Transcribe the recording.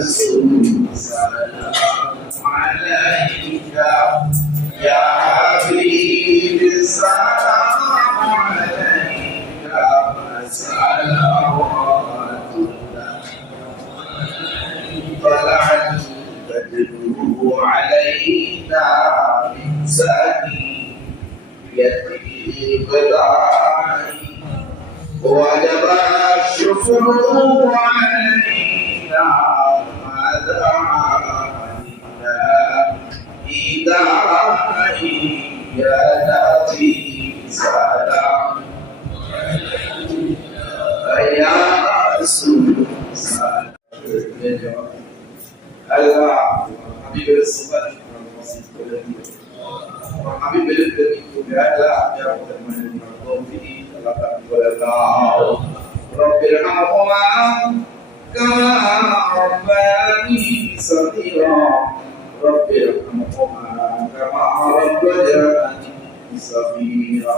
رسول سلام عليك يا حبيب السلام عليك صلوات الله طلعت البدر علينا من ثنية الوداع وجب الشكر علينا ما دعانا إداري يا نبي سلام يا رسول سلام Allah Habib al-Subhan Habib al-Subhan Allah ya Rahman al-Rahim Allah ta'ala Rabbi irhamhuma kama rabbani saghira Rabbi irhamhuma kama rabbayani saghira